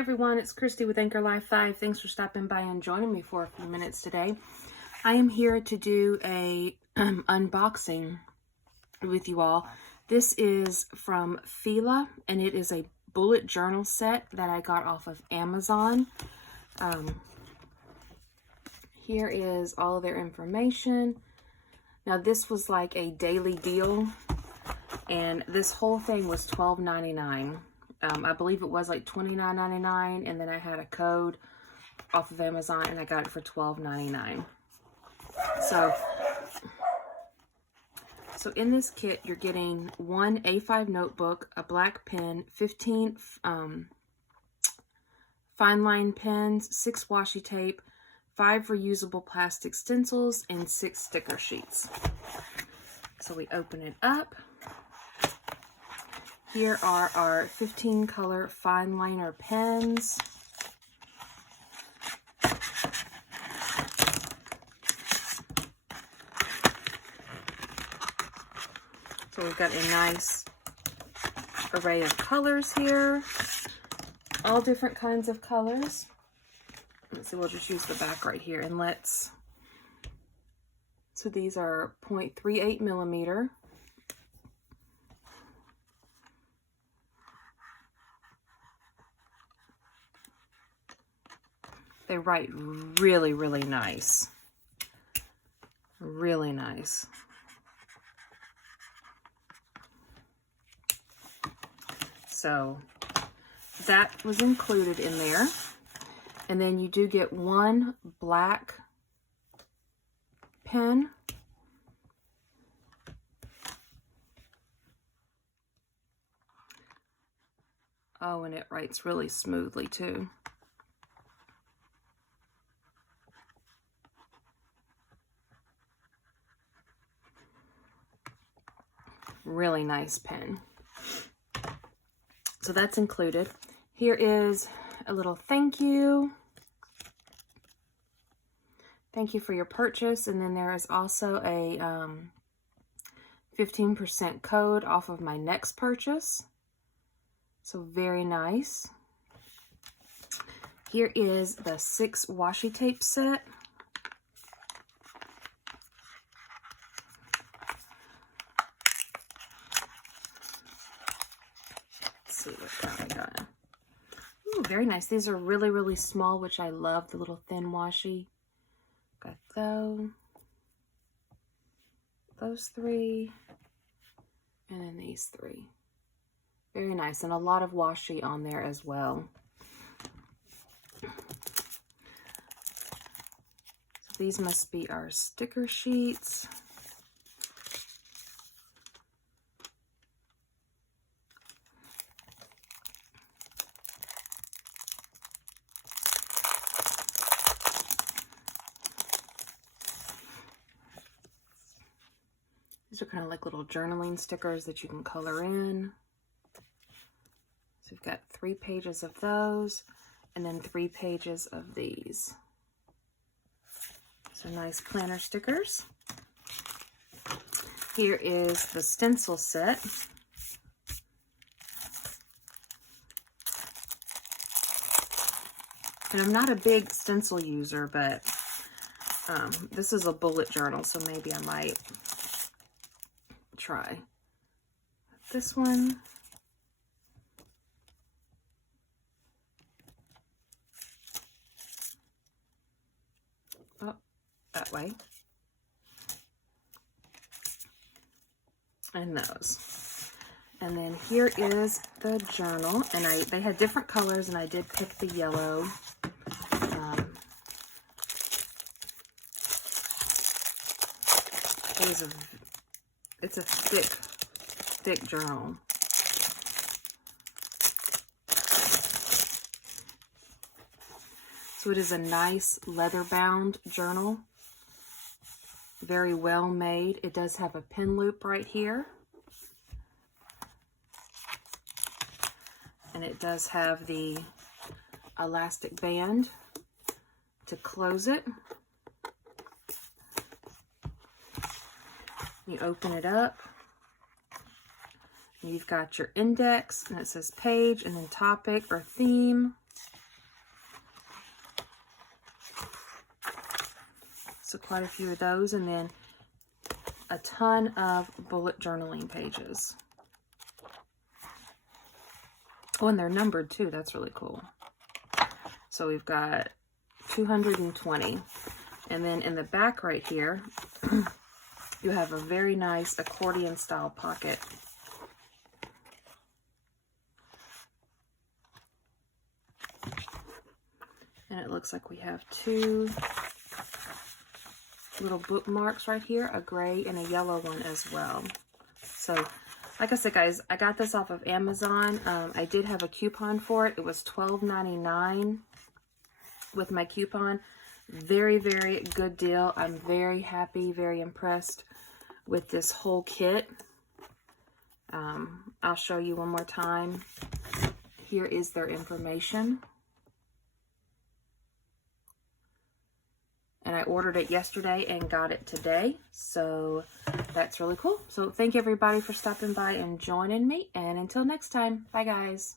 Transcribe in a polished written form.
everyone, it's Christy with Anchor Life 5. Thanks for stopping by and joining me for a few minutes today. I am here to do a unboxing with you all. This is from Fila, and it is a bullet journal set that I got off of Amazon. Here is all of their information. Now this was like a daily deal, and this whole thing was $12.99. I believe it was like $29.99, and then I had a code off of Amazon and I got it for $12.99. So in this kit, you're getting one A5 notebook, a black pen, 15 fine line pens, 6 washi tape, 5 reusable plastic stencils, and 6 sticker sheets. So we open it up. Here are our 15 color fine liner pens. So we've got a nice array of colors here, all different kinds of colors. Let's see, we'll just use the back right here and so these are 0.38 millimeter. They write really, really nice. Really nice. So that was included in there. And then you do get one black pen. Oh, and it writes really smoothly too. Really nice pen. So that's included. Here is a little thank you. Thank you for your purchase. And then there is also a 15% code off of my next purchase. So very nice. Here is the 6 washi tape set. See what I got. Ooh, very nice. These are really, really small, which I love, the little thin washi. Got those 3, and then these 3. Very nice, and a lot of washi on there as well. So these must be our sticker sheets. These are kind of like little journaling stickers that you can color in. So we've got 3 pages of those, and then 3 pages of these. So nice planner stickers. Here is the stencil set. And I'm not a big stencil user, but this is a bullet journal, so maybe I might try this one. Oh, that way. And those. And then here is the journal, and they had different colors, and I did pick the yellow. It's a thick journal. So it is a nice leather-bound journal. Very well made. It does have a pin loop right here. And it does have the elastic band to close it. You open it up, and you've got your index, and it says page, and then topic or theme. So quite a few of those, and then a ton of bullet journaling pages. Oh, and they're numbered too. That's really cool. So we've got 220. And then in the back right here, you have a very nice accordion style pocket. And it looks like we have two little bookmarks right here, a gray and a yellow one as well. So, like I said, guys, I got this off of Amazon. I did have a coupon for it. It was $12.99 with my coupon. Very, very good deal. I'm very happy, very impressed with this whole kit. I'll show you one more time. Here is their information. And I ordered it yesterday and got it today. So that's really cool. So thank you everybody for stopping by and joining me. And until next time, bye guys.